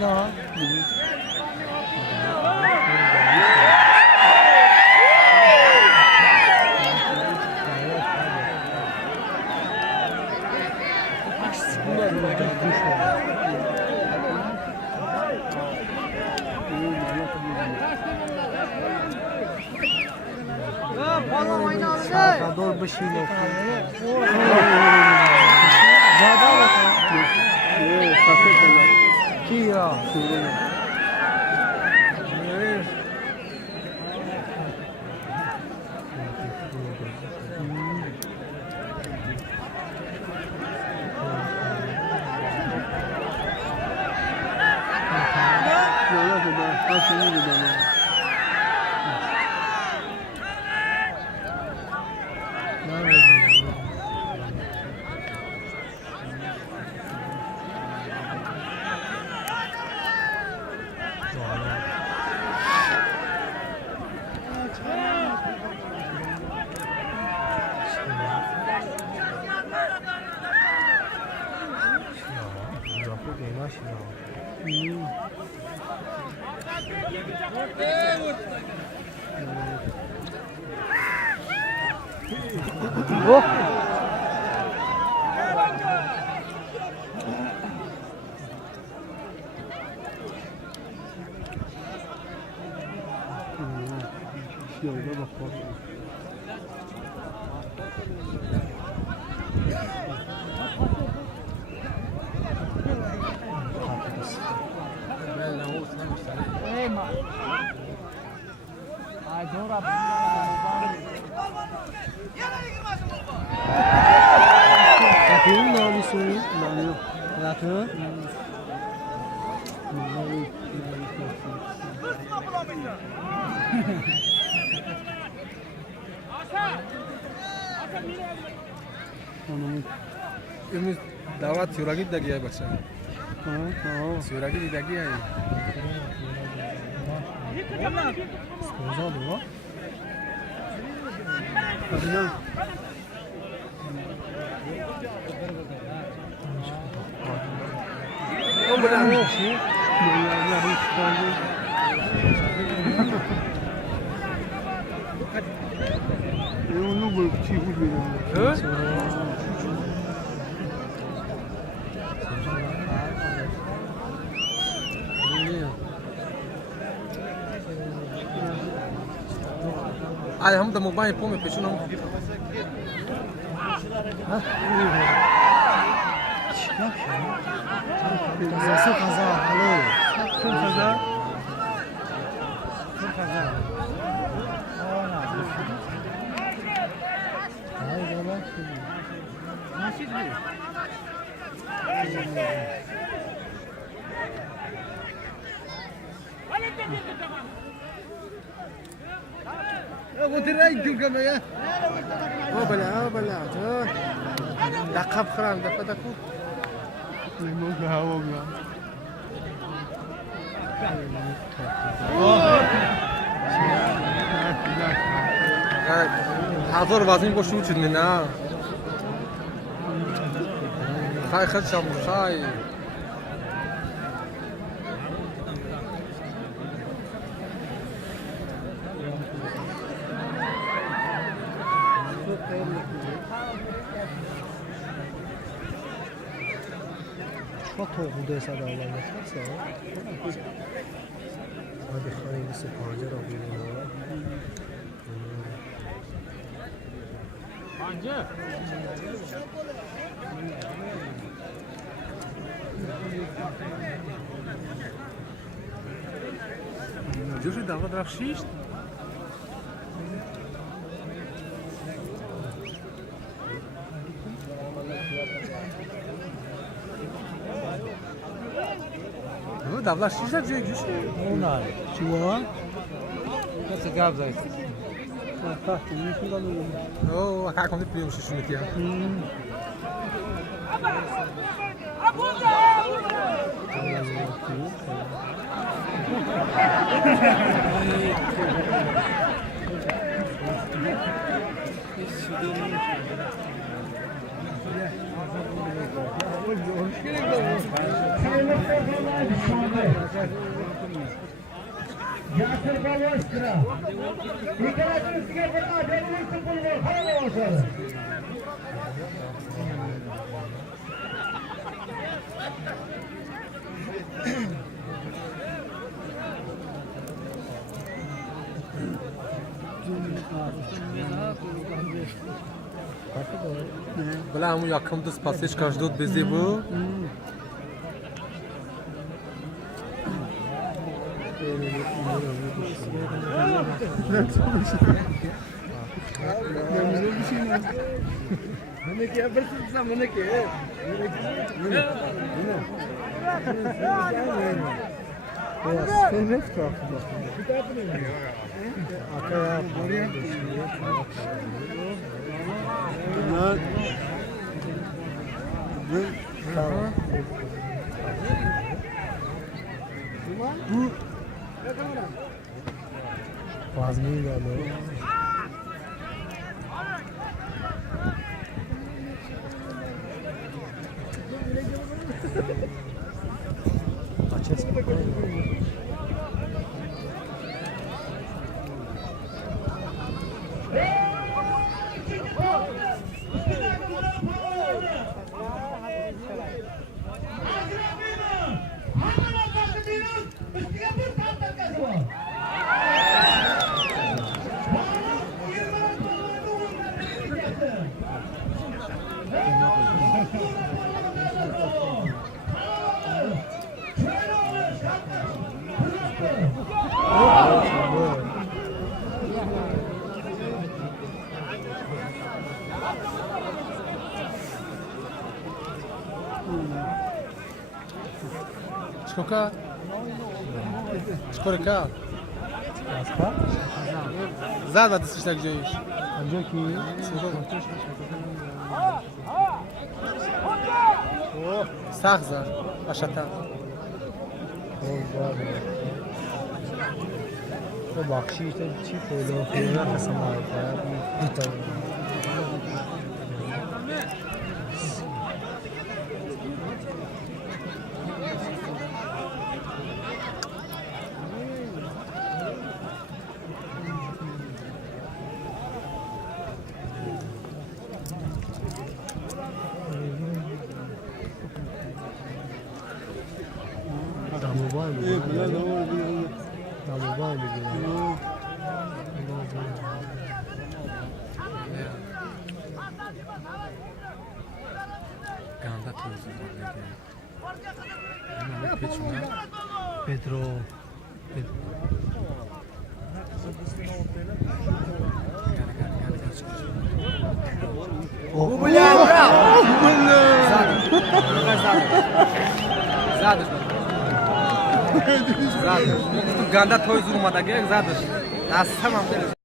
daha. Doğru bir şey yok. Zada bak. Yok, kasete var. Ki ya. Yola kadar, kasını gidelim. Oh. Yolda bak. Yapıyor mu abi soruyu? Yapıyor. Yapıyor. Ümit davat Suragi de gaya bachcha. Ha, Suragi de gaya hai. Güzel bu. tamam. O bana ne şey? Ya hiç kaldı. Onu bu çiğ veriyor. Ai hum da mobile pô me peixe não. Kazası kaza. Alo. Kim kaza? Kim kaza? Hayır lan. Nasıl bu? वो तेरा ही क्यों कर रहा है? ओ बला तो दखप खराब दखो नहीं मोगा होगा Hazır vazin koşu için ne? Hay kaçam hay. Çok tohum desa da Allah'ın katsa. Hadi hayırlısı pancar alıyor. Pancar. Już dawa drafshish. No, dawa shish da już. Onlar. Çuva. Nasıl gabzay? Ha, iyi kullanıyorum. Oh, acá com deprimo shish aqui. Yasir Balvastra. İkalasının üstüne fırına dönülür tıpıl var. Hala başladı. Bela mu yakımda spasiç kaçdod bizi bu. Sevmek kalktı. Akaya buraya. Bunlar bu Fazmi geldi. Açız. Skoka. Skorka. Başka? Zada dışta gdzieś. Önceki Sachza. Aşata. o bakışı işte çift oynuyor. Kasama bir tane. Damu var mı? Damu var mı? Ganda tozu. Hemen peçine. Pedro. Bu bля, Zada. Zada. Ganda tozu rumada gerek zada. Nas tamam deriz.